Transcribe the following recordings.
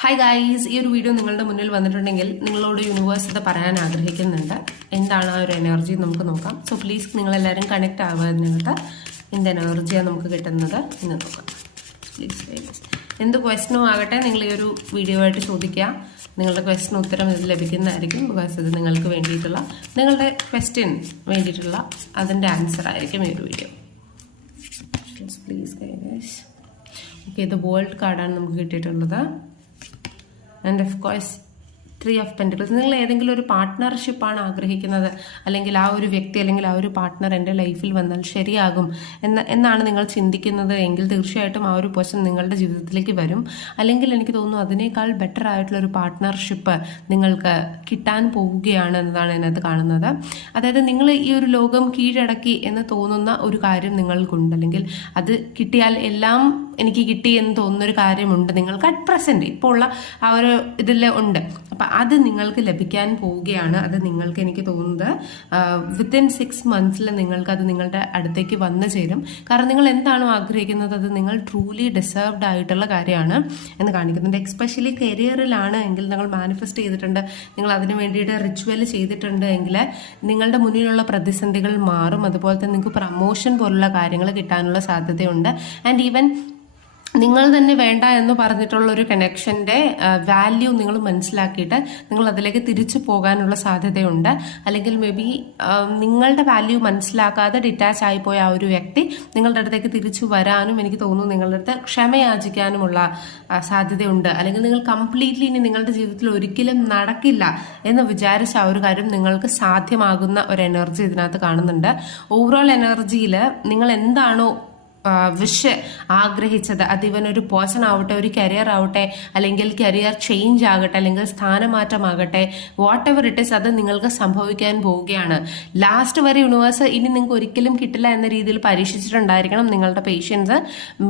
Hi guys, ഈ ഒരു video നിങ്ങളുടെ മുന്നിൽ വന്നിട്ടുണ്ടെങ്കിൽ നിങ്ങളോട് യൂണിവേഴ്സ് ഇത് പറയാൻ ആഗ്രഹിക്കുന്നുണ്ട്. എന്താണ് ആ ഒരു എനർജി നമുക്ക് നോക്കാം. സോ പ്ലീസ് നിങ്ങളെല്ലാവരും കണക്ട് ആവുന്നതിനകത്ത് എന്ത് എനർജിയാണ് നമുക്ക് കിട്ടുന്നത് എന്ന് നോക്കാം. പ്ലീസ് എന്ത് ക്വസ്റ്റനും ആകട്ടെ നിങ്ങൾ ഈ ഒരു വീഡിയോ ആയിട്ട് ചോദിക്കുക. നിങ്ങളുടെ ക്വസ്റ്റന് ഉത്തരം ഇത് ലഭിക്കുന്നതായിരിക്കും. ബിക്കോസ് ഇത് നിങ്ങൾക്ക് വേണ്ടിയിട്ടുള്ള നിങ്ങളുടെ ക്വസ്റ്റ്യൻ വേണ്ടിയിട്ടുള്ള അതിൻ്റെ ആൻസർ ആയിരിക്കും ഈ ഒരു വീഡിയോ. Please guys. ഓക്കെ, ഇത് വേൾഡ് കാർഡാണ് നമുക്ക് കിട്ടിയിട്ടുള്ളത്. And of course 3 of Pentacles. നിങ്ങൾ ഏതെങ്കിലും ഒരു പാർട്ട്ണർഷിപ്പാണ് ആഗ്രഹിക്കുന്നത്, അല്ലെങ്കിൽ ആ ഒരു വ്യക്തി അല്ലെങ്കിൽ ആ ഒരു പാർട്ട്ണർ എൻ്റെ ലൈഫിൽ വന്നാൽ ശരിയാകും എന്നാണ് നിങ്ങൾ ചിന്തിക്കുന്നത് എങ്കിൽ തീർച്ചയായിട്ടും ആ ഒരു പേഴ്സൺ നിങ്ങളുടെ ജീവിതത്തിലേക്ക് വരും. അല്ലെങ്കിൽ എനിക്ക് തോന്നുന്നു അതിനേക്കാൾ ബെറ്റർ ആയിട്ടുള്ള ഒരു പാർട്ട്ണർഷിപ്പ് നിങ്ങൾക്ക് കിട്ടാൻ പോവുകയാണ് എന്നതാണ് ഇതിനകത്ത് കാണുന്നത്. അതായത് നിങ്ങൾ ഈ ഒരു ലോകം കീഴടക്കി എന്ന് തോന്നുന്ന ഒരു കാര്യം നിങ്ങൾക്കുണ്ട്, അല്ലെങ്കിൽ അത് കിട്ടിയാൽ എല്ലാം എനിക്ക് കിട്ടി എന്ന് തോന്നുന്നൊരു കാര്യമുണ്ട് നിങ്ങൾക്ക് അറ്റ് പ്രസന്റ് ഇപ്പോൾ ഉള്ള ആ ഒരു ഇതിൽ ഉണ്ട്. അപ്പം അത് നിങ്ങൾക്ക് ലഭിക്കാൻ പോവുകയാണ്. അത് നിങ്ങൾക്ക് എനിക്ക് തോന്നുന്നത് വിത്തിൻ 6 months നിങ്ങൾക്ക് അത് നിങ്ങളുടെ അടുത്തേക്ക് വന്നു ചേരും. കാരണം നിങ്ങൾ എന്താണോ ആഗ്രഹിക്കുന്നത് അത് നിങ്ങൾ ട്രൂലി ഡിസേർവ്ഡ് ആയിട്ടുള്ള കാര്യമാണ് എന്ന് കാണിക്കുന്നുണ്ട്. എക്സ്പെഷ്യലി കരിയറിലാണ് എങ്കിൽ നിങ്ങൾ മാനിഫെസ്റ്റ് ചെയ്തിട്ടുണ്ട്, നിങ്ങൾ അതിന് വേണ്ടിയിട്ട് റിച്വൽ ചെയ്തിട്ടുണ്ട് എങ്കിൽ നിങ്ങളുടെ മുന്നിലുള്ള പ്രതിസന്ധികൾ മാറും. അതുപോലെ തന്നെ നിങ്ങൾക്ക് പ്രമോഷൻ പോലുള്ള കാര്യങ്ങൾ കിട്ടാനുള്ള സാധ്യതയുണ്ട്. ആൻഡ് ഈവൻ നിങ്ങൾ തന്നെ വേണ്ട എന്ന് പറഞ്ഞിട്ടുള്ള ഒരു കണക്ഷൻ്റെ വാല്യൂ നിങ്ങൾ മനസ്സിലാക്കിയിട്ട് നിങ്ങൾ അതിലേക്ക് തിരിച്ചു പോകാനുള്ള സാധ്യതയുണ്ട്. അല്ലെങ്കിൽ മേ ബി നിങ്ങളുടെ വാല്യൂ മനസ്സിലാക്കാതെ ഡിറ്റാച്ച് ആയിപ്പോയ ആ ഒരു വ്യക്തി നിങ്ങളുടെ അടുത്തേക്ക് തിരിച്ചു വരാനും എനിക്ക് തോന്നുന്നു നിങ്ങളുടെ അടുത്ത് ക്ഷമയാചിക്കാനുമുള്ള സാധ്യതയുണ്ട്. അല്ലെങ്കിൽ നിങ്ങൾ കംപ്ലീറ്റ്ലി ഇനി നിങ്ങളുടെ ജീവിതത്തിൽ ഒരിക്കലും നടക്കില്ല എന്ന് വിചാരിച്ച ആ ഒരു കാര്യം നിങ്ങൾക്ക് സാധ്യമാകുന്ന ഒരു എനർജി ഇതിനകത്ത് കാണുന്നുണ്ട്. ഓവറോൾ എനർജിയിൽ നിങ്ങൾ എന്താണോ വിഷ് ആഗ്രഹിച്ചത്, അത് ഇവൻ ഒരു പേഴ്സൺ ആവട്ടെ, ഒരു കരിയർ ആവട്ടെ, അല്ലെങ്കിൽ കരിയർ ചേഞ്ച് ആകട്ടെ, അല്ലെങ്കിൽ സ്ഥാനമാറ്റമാകട്ടെ, വാട്ട് എവർ ഇറ്റ് ഈസ്, അത് നിങ്ങൾക്ക് സംഭവിക്കാൻ പോവുകയാണ്. ലാസ്റ്റ് വരെ യൂണിവേഴ്സ് ഇനി നിങ്ങൾക്ക് ഒരിക്കലും കിട്ടില്ല എന്ന രീതിയിൽ പരീക്ഷിച്ചിട്ടുണ്ടായിരിക്കണം നിങ്ങളുടെ പേഷ്യൻസ്.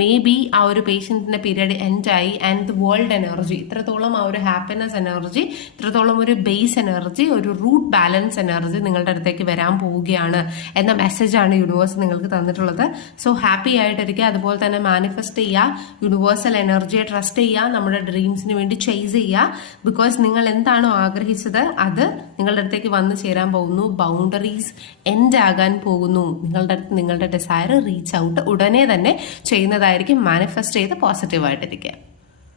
മേ ബി ആ ഒരു പേഷ്യൻസിന്റെ പീരീഡ് എൻഡ് ആയി. ആൻഡ് വേൾഡ് എനർജി ഇത്രത്തോളം ആ ഒരു ഹാപ്പിനെസ് എനർജി, ഇത്രത്തോളം ഒരു ബേസ് എനർജി, ഒരു റൂട്ട് ബാലൻസ് എനർജി നിങ്ങളുടെ അടുത്തേക്ക് വരാൻ പോവുകയാണ് എന്ന മെസ്സേജാണ് യൂണിവേഴ്സ് നിങ്ങൾക്ക് തന്നിട്ടുള്ളത്. സോ ഹാപ്പി ആയിട്ടിരിക്കുക. അതുപോലെ തന്നെ മാനിഫെസ്റ്റ് ചെയ്യുക, യൂണിവേഴ്സൽ എനർജിയെ ട്രസ്റ്റ് ചെയ്യുക, നമ്മുടെ ഡ്രീംസിന് വേണ്ടി ചേസ് ചെയ്യുക. ബിക്കോസ് നിങ്ങൾ എന്താണോ ആഗ്രഹിച്ചത് അത് നിങ്ങളുടെ അടുത്തേക്ക് വന്നു ചേരാൻ പോകുന്നു. ബൗണ്ടറീസ് എൻഡ് ആകാൻ പോകുന്നു. നിങ്ങളുടെ അടുത്ത് നിങ്ങളുടെ ഡിസയർ റീച്ച് ഔട്ട് ഉടനെ തന്നെ ചെയ്യുന്നതായിരിക്കും. മാനിഫെസ്റ്റ് ചെയ്ത് പോസിറ്റീവായിട്ടിരിക്കുക.